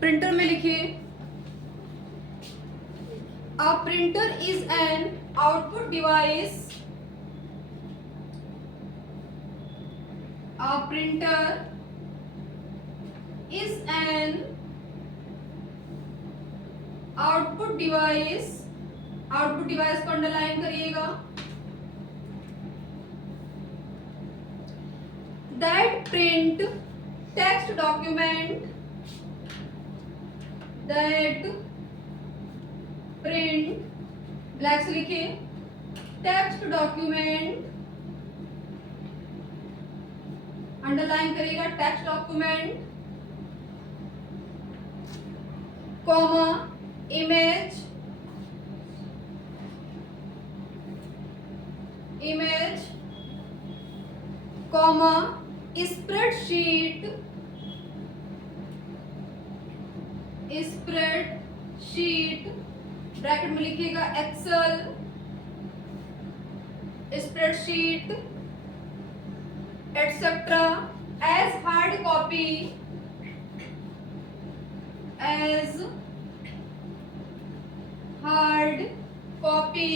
Printer में लिखिए, a printer is an output device, a printer is an output device, output device को underline करिएगा, that print text document, that print, black से लिखिए, text document, underline करिएगा text document, comma image, image, comma spreadsheet, spreadsheet, bracket में लिखिएगा Excel, spreadsheet etcetera, as hard copy, as hard copy,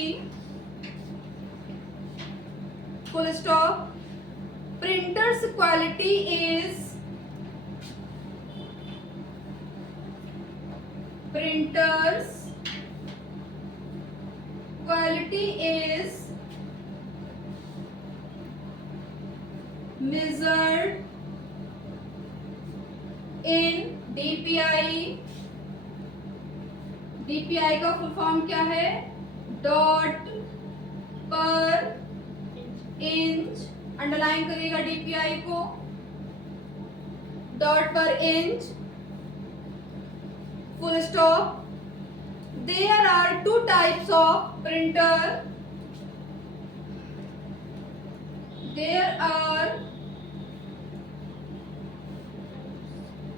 full stop, printers quality is, printers quality is measured in DPI, DPI का full form क्या है, dot पर inch, underline करिएगा DPI को, dot पर inch, full stop. There are two types of printer. There are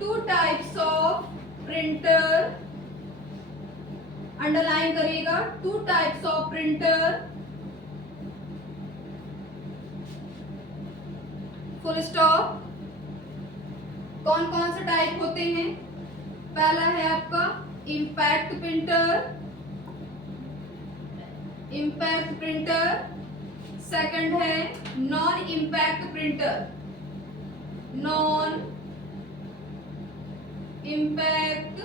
two types of printer. Underline करिएगा, two types of printer. Full stop. कौन कौन से टाइप होते हैं? पहला है आपका impact printer, impact printer, second है non impact printer, non impact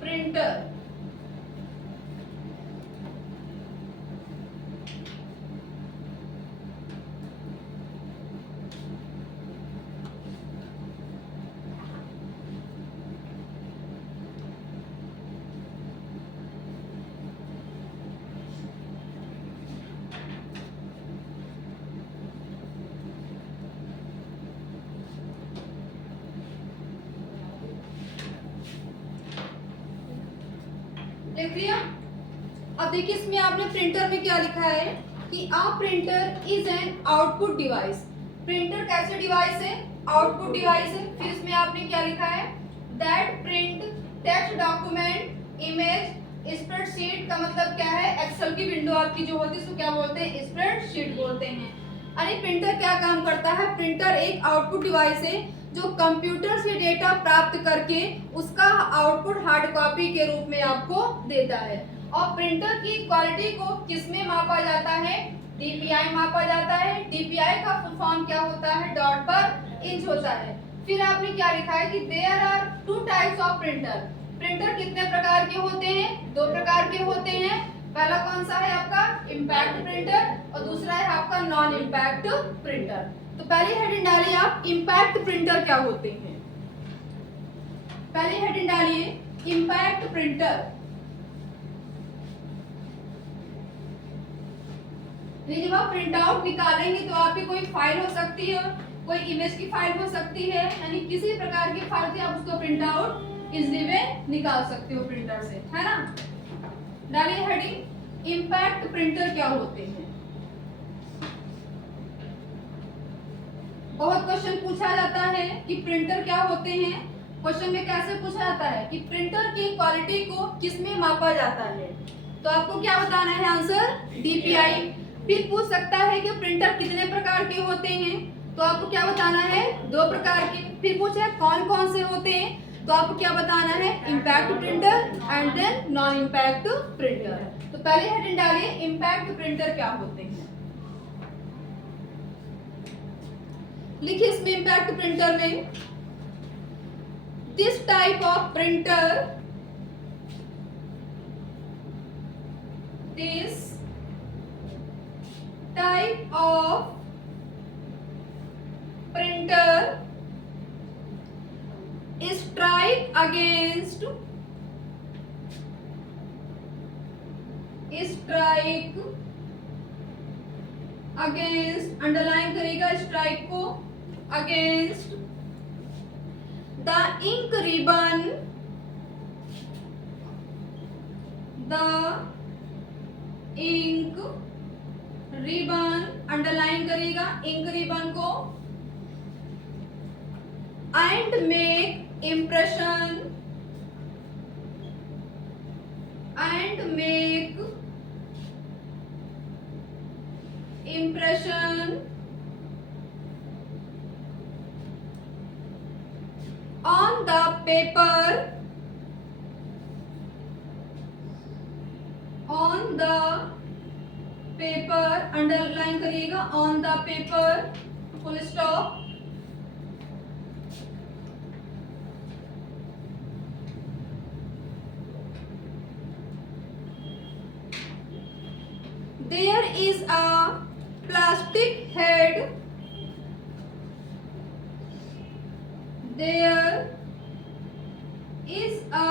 printer. देख लिया। अब देखिए इसमें आपने प्रिंटर में क्या लिखा है कि अ printer is an output device. Printer कैसे डिवाइस है? आउटपुट डिवाइस है। फिर इसमें आपने क्या लिखा है? That print text document image spreadsheet. का मतलब क्या है? एक्सेल की विंडो आपकी जो होती है उसको क्या बोलते हैं? स्प्रेडशीट बोलते हैं। अरे प्रिंटर क्या काम करता है? प्रिंटर एक आउटपुट डिवाइस है जो कंप्यूटर से डेटा प्राप्त करके उसका आउटपुट हार्ड कॉपी के रूप में आपको देता है। और प्रिंटर की क्वालिटी को किसमें मापा जाता है? डीपीआई मापा जाता है। डीपीआई का फुल फॉर्म क्या होता है? डॉट पर इंच होता है। फिर आपने क्या लिखा है कि there are two types of printer. Printer कितने प्रकार के होते हैं? दो प्रकार के होते हैं। पहला कौन सा है आपका? इम्पैक्ट प्रिंटर और दूसरा है आपका नॉन इम्पैक्ट प्रिंटर। तो पहली हेडिंग डालिए आप, इम्पैक्ट प्रिंटर क्या होते हैं। पहली हेडिंग डालिए इम्पैक्ट प्रिंटर। जब आप प्रिंट आउट निकालेंगे तो आपकी कोई फाइल हो सकती है, कोई इमेज की फाइल हो सकती है, यानी किसी प्रकार की फाइल से आप उसको प्रिंट आउट इजीली में निकाल सकते हो प्रिंटर से, है ना। डालिए हेडिंग इम्पैक्ट प्रिंटर क्या होते हैं। बहुत क्वेश्चन पूछा जाता है कि प्रिंटर क्या होते हैं। क्वेश्चन में कैसे पूछा जाता है कि प्रिंटर की क्वालिटी को किसमें मापा जाता है, तो आपको क्या बताना है आंसर? डीपीआई। फिर पूछ सकता है कि प्रिंटर कितने प्रकार के होते हैं, तो आपको क्या बताना है, दो प्रकार के। फिर पूछा है कौन कौन से होते हैं, तो आपको क्या बताना है, impact printer and then non impact printer. तो पहले हेडिंग डालिए इम्पैक्ट प्रिंटर क्या होते हैं, लिखिए इसमें इम्पैक्ट प्रिंटर में, this type of printer, this type of printer strike against underline करेगा स्ट्राइक को, against the ink ribbon, the ink ribbon, underline करेगा इंक रिबन को, and make impression on the paper, underline करिएगा on the paper, full stop। There is a plastic head, there is a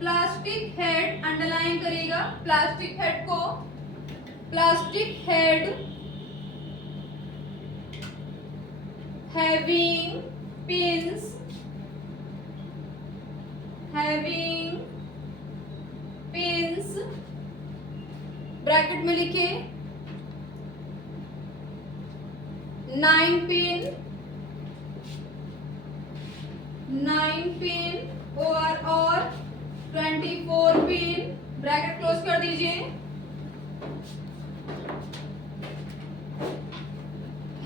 plastic head, underline करेगा plastic head को, plastic head having pins, bracket में लिखे 9 pin और 24 pin, bracket close कर दीजिए।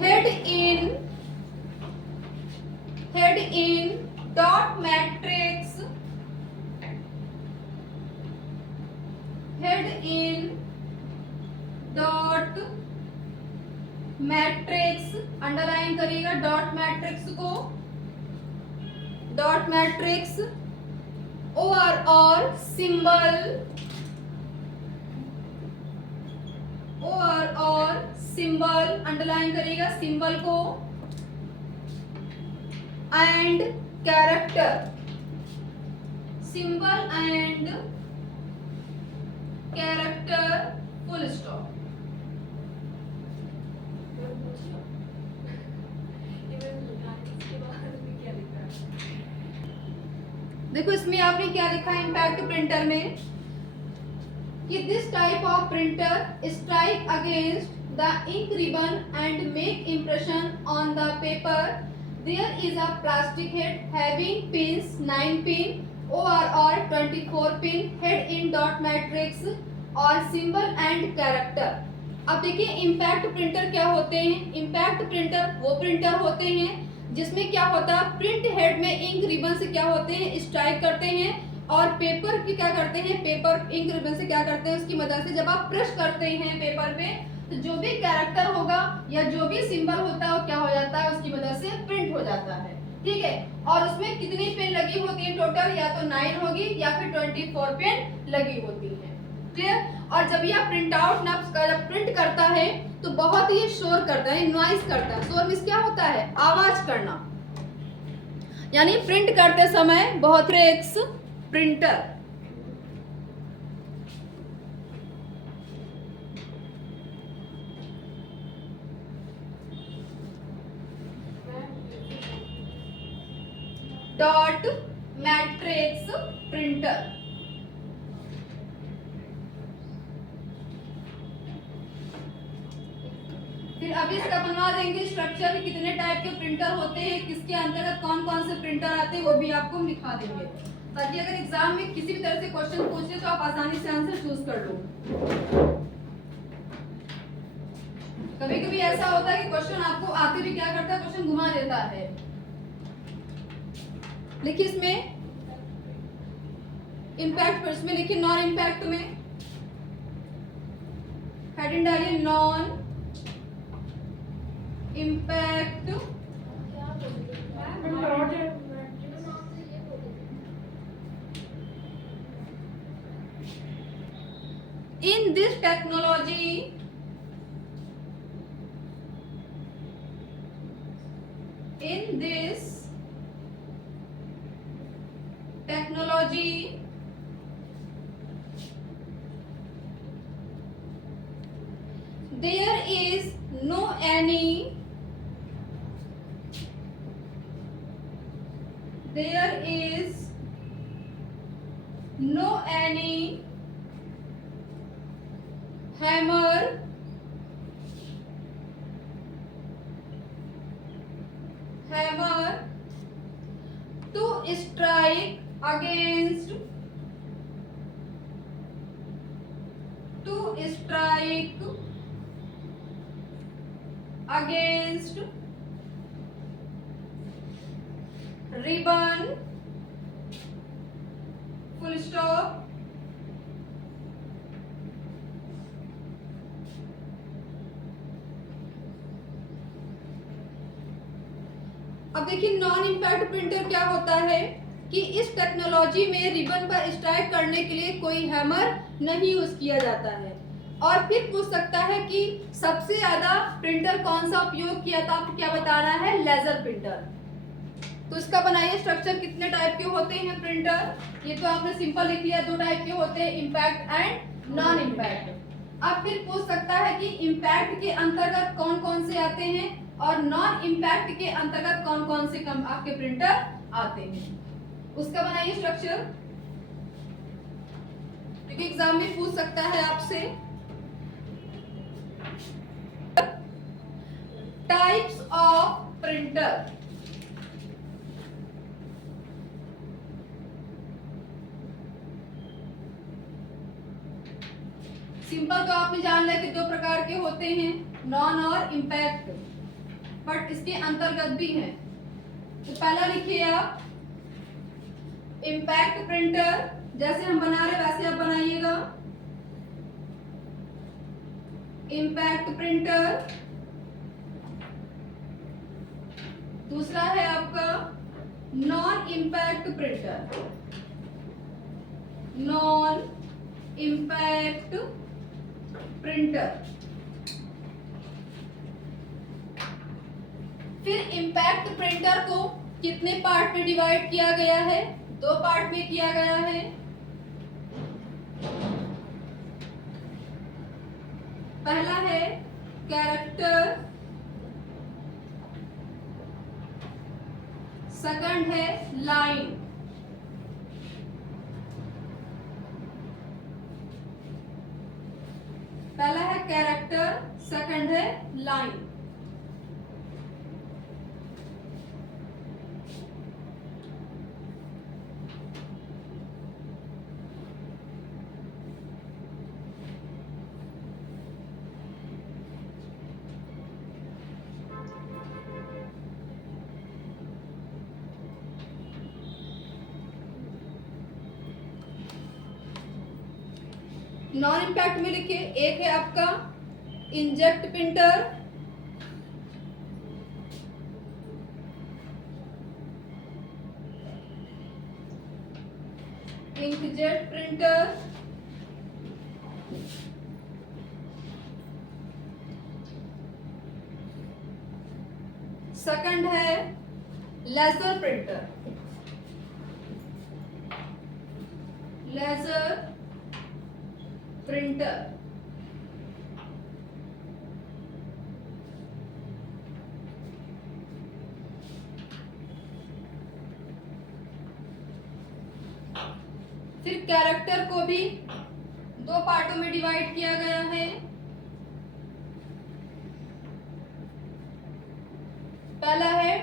Head in dot matrix, head in dot matrix, underline करिएगा dot matrix को, dot matrix और सिंबल अंडरलाइन करिएगा सिंबल को, and character, symbol and character, full stop. देखो इसमें आपने क्या लिखा है इम्पैक्ट प्रिंटर में कि this type of printer strike against the ink ribbon and make impression on the paper, there is a plastic head having pins 9 pin और 24 pin, head in dot matrix और सिंबल एंड कैरेक्टर। अब देखिए impact printer क्या होते हैं, impact printer वो printer होते हैं जिसमें क्या होता है, प्रिंट हेड में इंक रिबन से क्या होते हैं, स्ट्राइक करते हैं, और पेपर की क्या करते हैं, पेपर इंक रिबन से क्या करते हैं, उसकी मदद से जब आप प्रेस करते हैं पेपर पे तो जो भी कैरेक्टर होगा या जो भी सिंबल होता है वो क्या हो जाता है, उसकी मदद से प्रिंट हो जाता है। ठीक है, और उसमें कितनी पेन लगी होती है टोटल, या तो 9 होगी या फिर 24 पेन लगी होती है। क्लियर। और जब यह प्रिंट आउट जब प्रिंट करता है तो बहुत ही शोर करता है, नॉइज करता है। शोर मींस क्या होता है, आवाज करना, यानी प्रिंट करते समय बहुत रेक्स प्रिंटर। Dot matrix printer. फिर अभी इसका बनवा देंगे स्ट्रक्चर, कितने टाइप के प्रिंटर होते हैं, किसके अंतर्गत कौन कौन से प्रिंटर आते हैं, वो भी आपको लिखा देंगे, ताकि अगर एग्जाम में किसी भी तरह से क्वेश्चन पूछे तो आप आसानी से आंसर चूज कर लो। कभी कभी ऐसा होता है कि क्वेश्चन आपको आते भी क्या करता है, क्वेश्चन घुमा देता है। लिखिए इसमें इम्पैक्ट, पर इसमें लिखिए नॉन इम्पैक्ट में हेडिंग डालिए non impact in this technology there is no any hammer to strike against ribbon, full stop। अब देखिए नॉन इम्पैक्ट प्रिंटर क्या होता है कि इस टेक्नोलॉजी में रिबन पर स्ट्राइक करने के लिए कोई हैमर नहीं यूज किया जाता है। और फिर पूछ सकता है कि सबसे ज्यादा प्रिंटर कौन सा उपयोग किया, तो आपको क्या बताना है, लेजर प्रिंटर। तो इसका बनाइए स्ट्रक्चर, कितने टाइप के होते हैं प्रिंटर, ये तो आपने सिंपल लिख लिया, 2 टाइप के होते हैं, इम्पैक्ट एंड नॉन इम्पैक्ट। अब फिर पूछ सकता है कि इम्पैक्ट के अंतर्गत कौन कौन से आते हैं और नॉन इम्पैक्ट के अंतर्गत कौन कौन से आपके प्रिंटर आते हैं, उसका बनाइए स्ट्रक्चर, क्योंकि एग्जाम में पूछ सकता है आपसे। टाइप्स ऑफ प्रिंटर, सिंपल तो आपने जान लिया कि 2 प्रकार के होते हैं, नॉन और इम्पैक्ट, बट इसके अंतर्गत भी हैं। तो पहला लिखिए आप इम्पैक्ट प्रिंटर, जैसे हम बना रहे वैसे आप बनाइएगा, इम्पैक्ट प्रिंटर। दूसरा है आपका non impact printer, non impact printer. फिर इम्पैक्ट प्रिंटर को कितने पार्ट में डिवाइड किया गया है, 2 पार्ट में किया गया है। पहला है कैरेक्टर, सेकंड है लाइन। पहला है कैरेक्टर, सेकंड है लाइन। नॉन इम्पैक्ट में लिखिए, एक है आपका inject printer, inkjet printer, second है लेजर प्रिंटर, लेजर प्रिंटर। फिर कैरेक्टर को भी 2 पार्टों में डिवाइड किया गया है। पहला है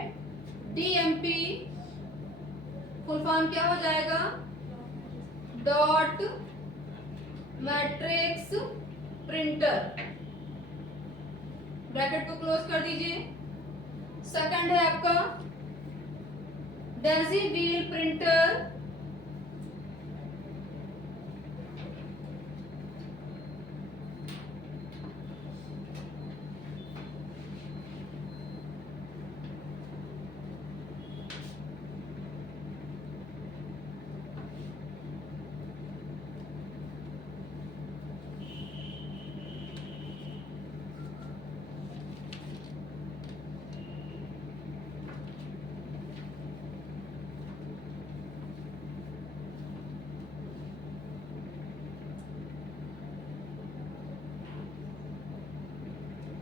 डीएमपी, फुल फॉर्म क्या हो जाएगा, डॉट मैट्रिक्स प्रिंटर, ब्रैकेट को क्लोज कर दीजिए। सेकंड है आपका डेजी व्हील प्रिंटर,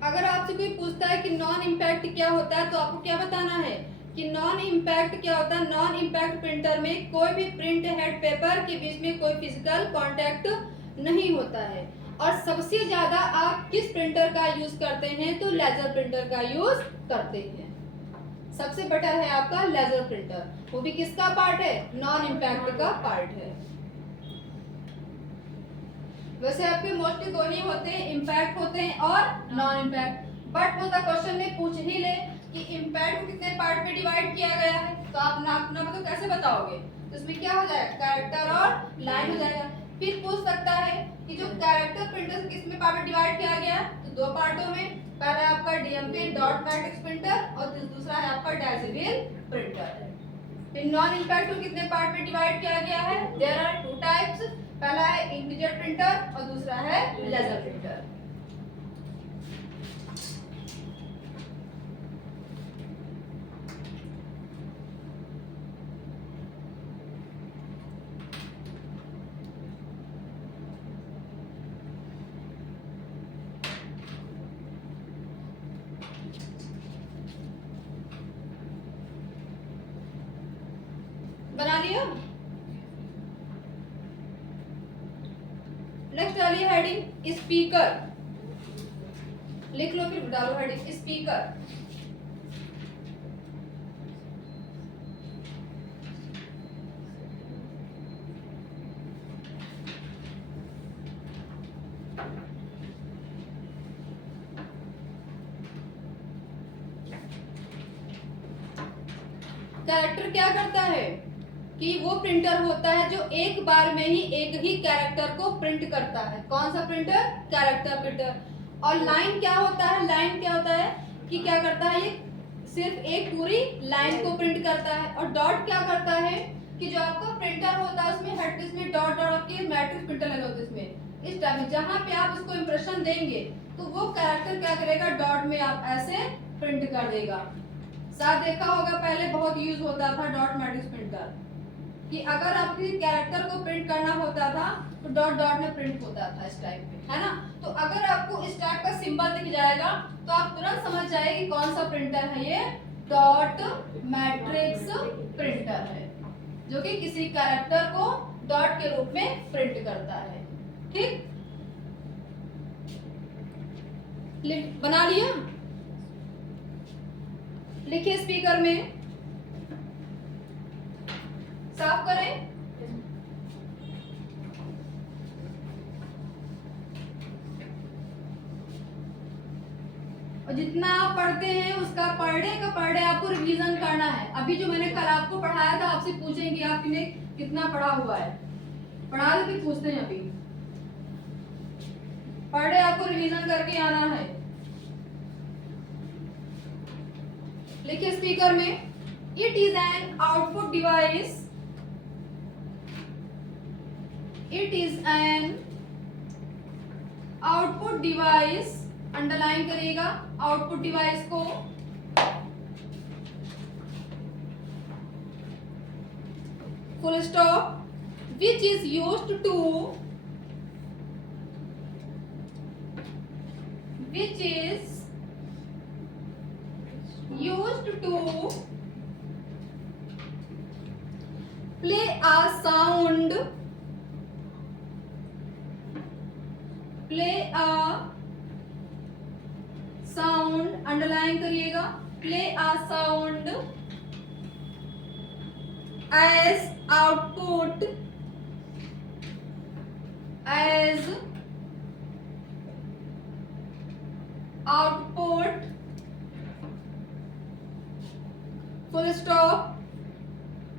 अगर आपसे कोई पूछता है कि नॉन इम्पैक्ट क्या होता है तो आपको क्या बताना है कि नॉन इम्पैक्ट क्या होता है। नॉन इम्पैक्ट प्रिंटर में कोई भी प्रिंट हेड पेपर के बीच में कोई फिजिकल कांटेक्ट नहीं होता है। और सबसे ज्यादा आप किस प्रिंटर का यूज करते हैं तो लेजर प्रिंटर का यूज करते हैं। सबसे बेटर है आपका लेजर प्रिंटर, वो भी किसका पार्ट है, नॉन इम्पैक्ट का पार्ट है। वैसे आपके मोस्टली दो ही होते हैं, इम्पैक्ट होते हैं और नॉन इम्पैक्ट। बट वो क्वेश्चन में पूछ ही ले कि इम्पैक्ट को कितने पार्ट में डिवाइड किया गया है तो आप ना अपना मतलब कैसे बताओगे, तो इसमें क्या हो जाएगा, कैरेक्टर और लाइन हो जाएगा। फिर पूछ सकता है कि जो कैरेक्टर प्रिंटर किसमें पार्ट में डिवाइड किया गया है तो दो पार्टों में, पहला है आपका डीएमपी डॉट मैट्रिक्स प्रिंटर और दूसरा है आपका डेजी व्हील प्रिंटर। फिर नॉन इम्पैक्ट को कितने पार्ट में डिवाइड किया गया है, देयर आर टू टाइप्स, पहला है इंकजेट प्रिंटर और दूसरा है लेजर प्रिंटर। बना लिया। नेक्स्ट डालिए हेडिंग स्पीकर, लिख लो फिर डालो हेडिंग स्पीकर। कैरेक्टर क्या करता है कि वो प्रिंटर होता है जो एक बार में ही एक ही कैरेक्टर को प्रिंट करता है। कौन सा प्रिंटर, कैरेक्टर प्रिंटर। और लाइन क्या होता है, लाइन क्या होता है कि क्या करता है, ये सिर्फ एक पूरी लाइन को प्रिंट करता है। और डॉट क्या करता है कि जो आपका प्रिंटर होता है उसमें हेड में डॉट डॉट आपके मैट्रिक्स प्रिंटर लगे होते हैं इसमें, इस टाइप में जहां पे आप उसको इंप्रेशन देंगे तो वो कैरेक्टर क्या करेगा, डॉट में आप ऐसे प्रिंट कर देगा। साथ देखा होगा पहले बहुत यूज होता था डॉट मैट्रिक्स प्रिंटर, कि अगर आप किसी कैरेक्टर को प्रिंट करना होता था तो डॉट डॉट में प्रिंट होता था इस टाइप में, है ना। तो अगर आपको इस टाइप का सिंबल दिख जाएगा तो आप तुरंत समझ जाएंगे कि कौन सा प्रिंटर है, ये डॉट मैट्रिक्स प्रिंटर है जो कि किसी कैरेक्टर को डॉट के रूप में प्रिंट करता है। ठीक, बना लिया, लिखिए स्पीकर में, साफ करें। और जितना आप पढ़ते हैं उसका पर डे आपको रिवीजन करना है। अभी जो मैंने कल आपको पढ़ाया था आपसे पूछेंगे आपने कितना पढ़ा हुआ है, पढ़ा दे फिर पूछते हैं। अभी पर डे आपको रिवीजन करके आना है। लिखिए स्पीकर में, it is an output device, it is an output device, underline करिएगा आउटपुट डिवाइस को, full stop, which is used to, which is used to play a sound, play a sound, underline करिएगा, play a sound as output, as output full stop.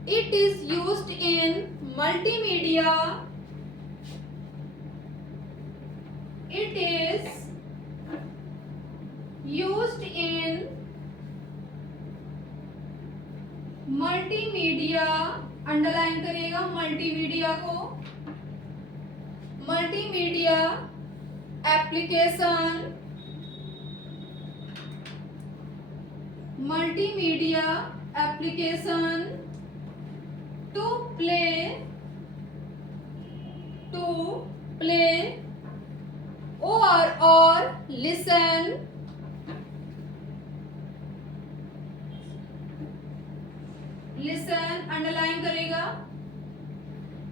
It is used in multimedia. It is used in multimedia, underline करिएगा multimedia को, multimedia application, multimedia application to play और listen, listen underline करेगा।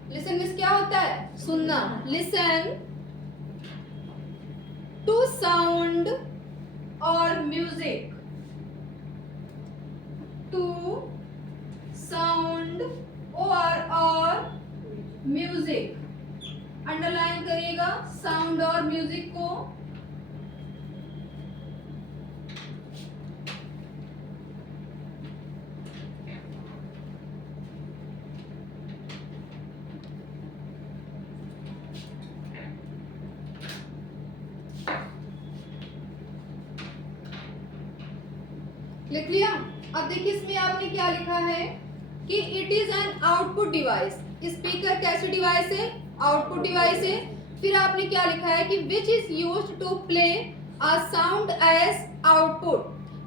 Listen means क्या होता है? सुनना। Listen to sound और music, to sound और म्यूजिक अंडरलाइन करिएगा साउंड और म्यूजिक को। लिख लिया? अब देखिए इसमें आपने क्या लिखा है कि it is an output device. Speaker कैसे डिवाइस है? आउटपुट डिवाइस है। फिर आपने क्या लिखा है कि which is used to play a sound as output,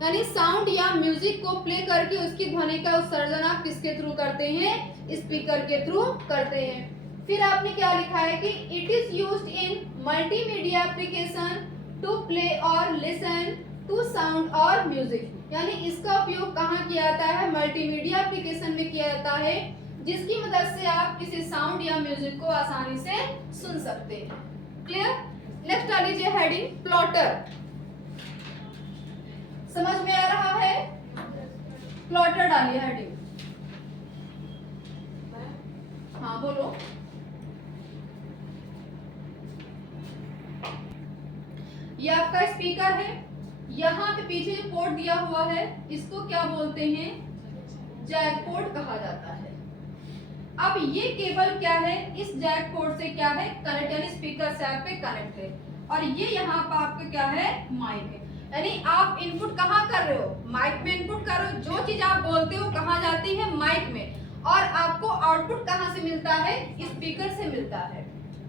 यानी साउंड या म्यूजिक को प्ले करके उसकी ध्वनि का उत्सर्जन आप किसके थ्रू करते हैं? स्पीकर के थ्रू करते हैं। फिर आपने क्या लिखा है कि it is used in multimedia application to play और लिसन टू साउंड और म्यूजिक, यानी इसका उपयोग कहाँ किया जाता है? मल्टीमीडिया एप्लीकेशन में किया जाता है, जिसकी मदद से आप किसी साउंड या म्यूजिक को आसानी से सुन सकते हैं। क्लियर? नेक्स्ट आ लीजिए हेडिंग प्लॉटर। समझ में आ रहा है? प्लॉटर डालिए हेडिंग। हाँ बोलो। ये आपका स्पीकर है, यहाँ पे पीछे जो पोर्ट दिया हुआ है इसको क्या बोलते हैं? जैक पोर्ट कहा जाता है। अब ये केबल क्या है? इस जैक पोर्ट से क्या है? कनेक्ट, यानी स्पीकर से आप पे कनेक्ट है। और ये यहाँ पर आपका क्या है? माइक है। यानी आप इनपुट कहाँ कर रहे हो? माइक में इनपुट कर रहे हो। जो चीज आप बोलते हो कहाँ जाती है? माइक में। और आपको आउटपुट कहाँ से मिलता है? स्पीकर से मिलता है।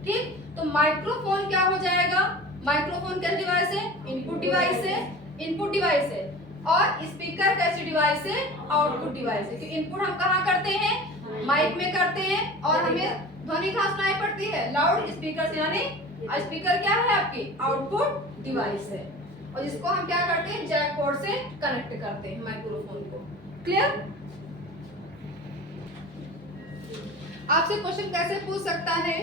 ठीक, तो माइक्रोफोन क्या हो जाएगा? माइक्रोफोन कैसे डिवाइस है? इनपुट डिवाइस है, इनपुट डिवाइस है। और स्पीकर कैसे डिवाइस है? आउटपुट डिवाइस है। क्योंकि इनपुट हम कहाँ करते हैं? माइक में करते हैं। और हमें ध्वनि कहाँ सुनाई पड़ती है? लाउड स्पीकर से, यानी स्पीकर क्या है? आपकी आउटपुट डिवाइस है। और जिसको हम क्या करते हैं? जैक पोर्ट से कनेक्ट करते हैं माइक्रोफोन को। क्लियर? आपसे क्वेश्चन कैसे पूछ सकता है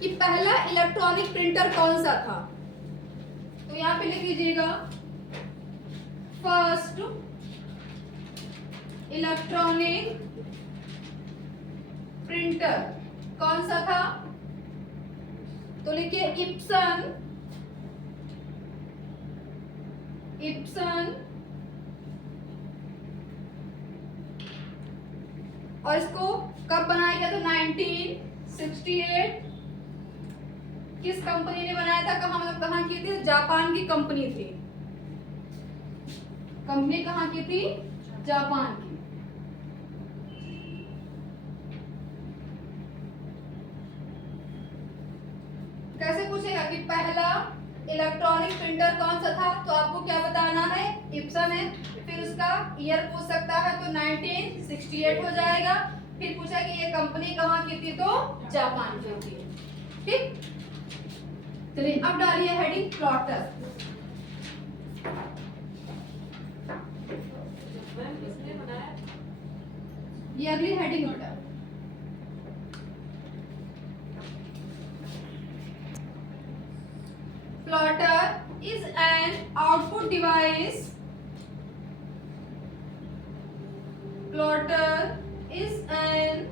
कि पहला इलेक्ट्रॉनिक प्रिंटर कौन सा था? तो यहाँ पे लिख लीजिएगा फर्स्ट इलेक्ट्रॉनिक प्रिंटर कौन सा था? तो लिखिए इप्सन, इप्सन। और इसको कब बनाया गया था? 1968। किस कंपनी ने बनाया था? कहाँ, मतलब कहाँ की थी? जापान की कंपनी थी। कंपनी कहाँ की थी? जापान की। कैसे पूछेगा कि पहला इलेक्ट्रॉनिक प्रिंटर कौन सा था? तो आपको क्या बताना है? इप्सन है। फिर उसका ईयर पूछ सकता है, तो 1968 हो जाएगा। फिर पूछा कि ये कंपनी कहाँ की थी? तो जापान की थी। ठीक, चलिए अब डालिए हेडिंग प्लॉटर। ये अगली हेडिंग होता है। Plotter is an output device. Plotter is an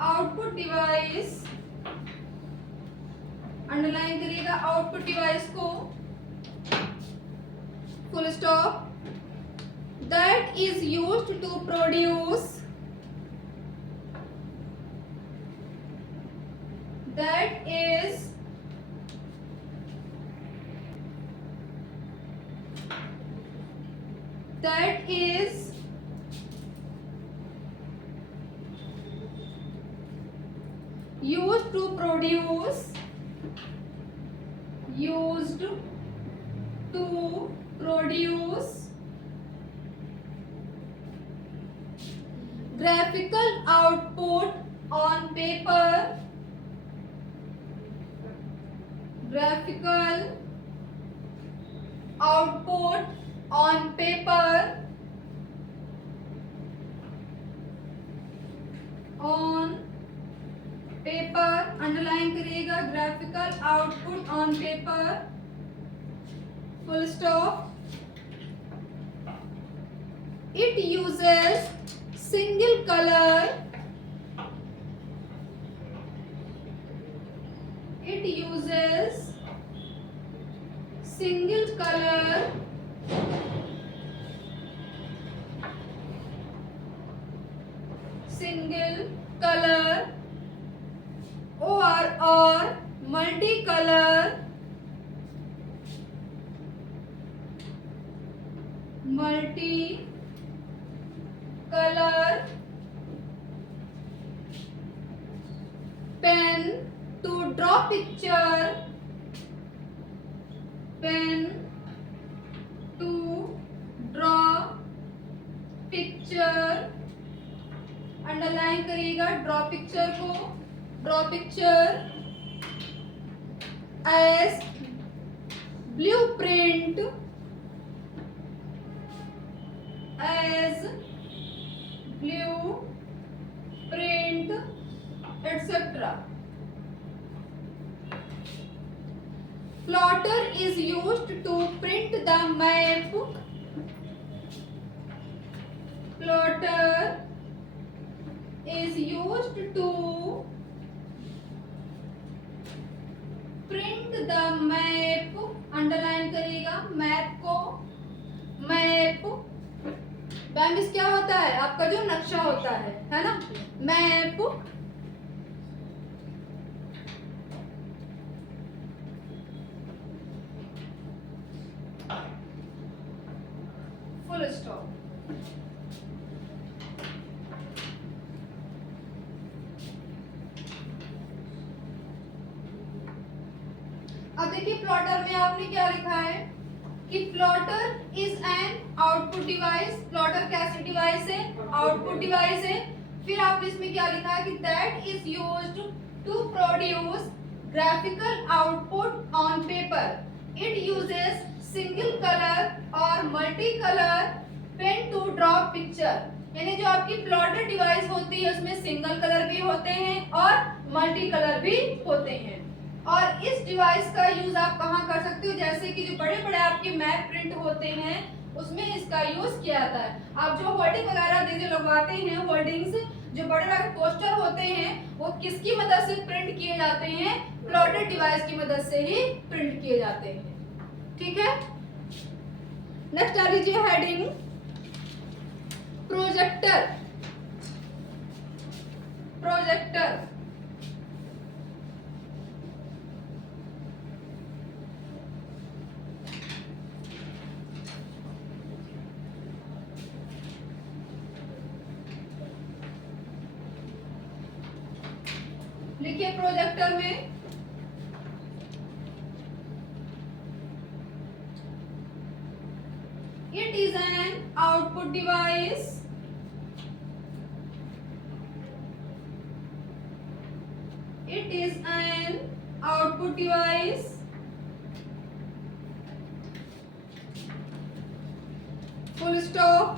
output device. Underline करिएगा आउटपुट डिवाइस को, full stop. that is used to produce that is used to produce graphical output on paper, graphical output on paper, underline करिएगा, graphical output on paper, full stop. It uses single color. It uses single color or multicolor pen to draw picture, underline करिएगा draw picture को, draw picture as blueprint, etc. Plotter is used to print the map. Plotter is used to print the map. Underline करिएगा map को, map बैमिस क्या होता है, आपका जो नक्शा होता है ना, मैप. Full stop. अब देखिए प्लॉटर में आपने क्या लिखा है कि plotter is an output device. Plotter कैसे डिवाइस है, आउटपुट डिवाइस है. फिर आपने इसमें क्या लिखा है कि that is used to produce graphical output on paper. It uses single colour और multi colour pen to draw picture. यानी जो आपकी प्लॉटर डिवाइस होती है उसमें सिंगल कलर भी होते हैं और मल्टी कलर भी होते हैं. और इस डिवाइस का यूज आप कहाँ कर सकते हो, जैसे कि जो बड़े बड़े आपके मैप प्रिंट होते हैं उसमें इसका यूज किया जाता है. आप जो होर्डिंग वगैरह जो लगवाते हैं, होर्डिंग्स जो बड़े बड़े पोस्टर होते हैं वो किसकी मदद से प्रिंट किए जाते हैं, प्लॉटर डिवाइस की मदद से ही प्रिंट किए जाते हैं. ठीक है. नेक्स्ट आ लीजिए हेडिंग प्रोजेक्टर. प्रोजेक्टर लिखिए प्रोजेक्टर में it is an output device. It is an output device. Full stop.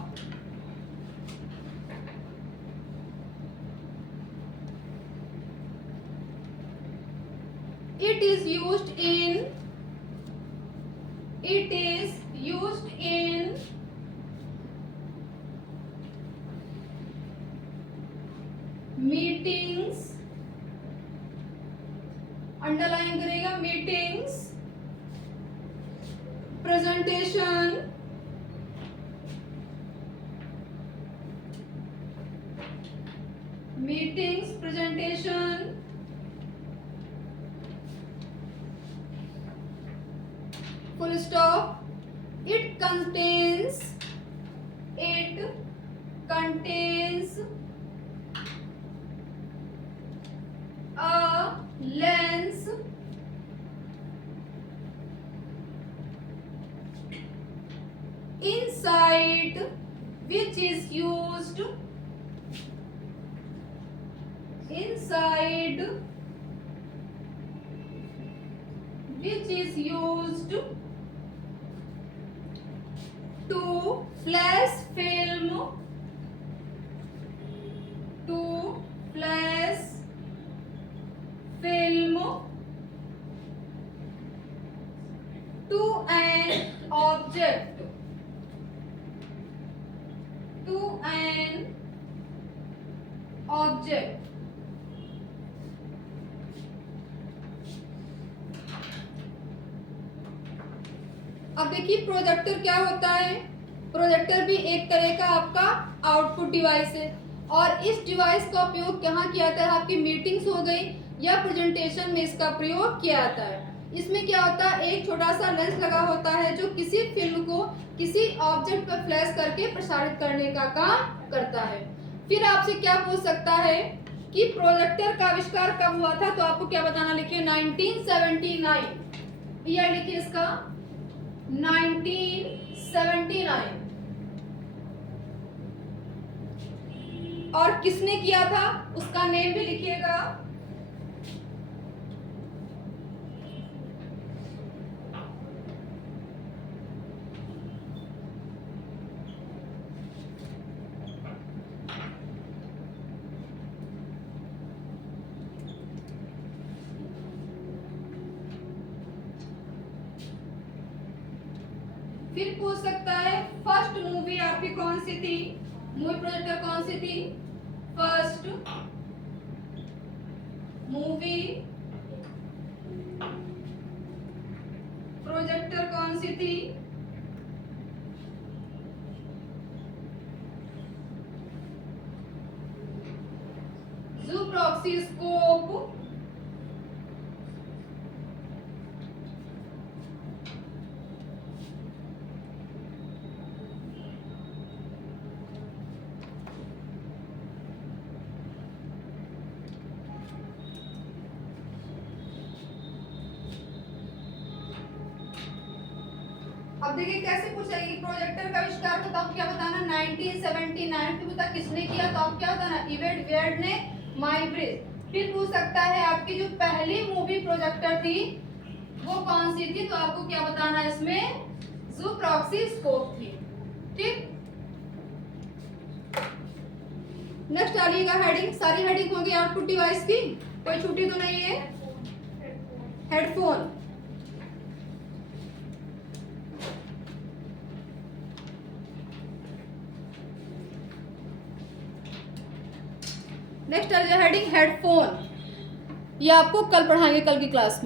It is used in meetings. Underline करेगा meetings, presentation, meetings, presentation, full stop. It contains a lens inside which is used to flash film to an object अब देखिए projector क्या होता है। Projector भी एक तरह का आपका आउटपुट डिवाइस है और इस डिवाइस का उपयोग कहाँ किया जाता है, आपकी मीटिंग्स हो गई या प्रेजेंटेशन में इसका प्रयोग किया जाता है। इसमें क्या होता है, एक छोटा सा लेंस लगा होता है जो किसी फिल्म को किसी ऑब्जेक्ट पर फ्लैश करके प्रसारित करने का काम करता है। फिर आपसे क्या पूछ सकता है कि प्रोजेक्टर का आविष्कार कब हुआ था, तो आपको क्या बताना, लिखिए 1979, ईयर लिखिए इसका 1979। और किसने किया था उसका नेम भी लिखिएगा। फिर पूछ सकता है फर्स्ट मूवी आपकी कौन सी थी, मूवी प्रोजेक्टर कौन सी थी, फर्स्ट मूवी प्रोजेक्टर कौन सी थी। ज़ूप्रॉक्सीस्कोप, अब देखिए कैसे पूछेगी, प्रोजेक्टर का आविष्कार तो आप क्या बताना 1979, फिर बता किसने किया तो आप क्या बताना इवेंट वेयर्ड ने, माइब्रिज। फिर पूछ सकता है आपकी जो पहली मूवी प्रोजेक्टर थी वो कौन सी थी, तो आपको क्या बताना है इसमें ज़ूप्रॉक्सीस्कोप थी। ठीक, नेक्स्ट डालिएगा हेडिंग, सारी हेडिंग होगी आउटपुट डिवाइस की, कोई छुट्टी तो नहीं है। हेडफोन, नेक्स्ट हेडिंग हेडफोन, ये आपको कल पढ़ाएंगे, कल की क्लास में।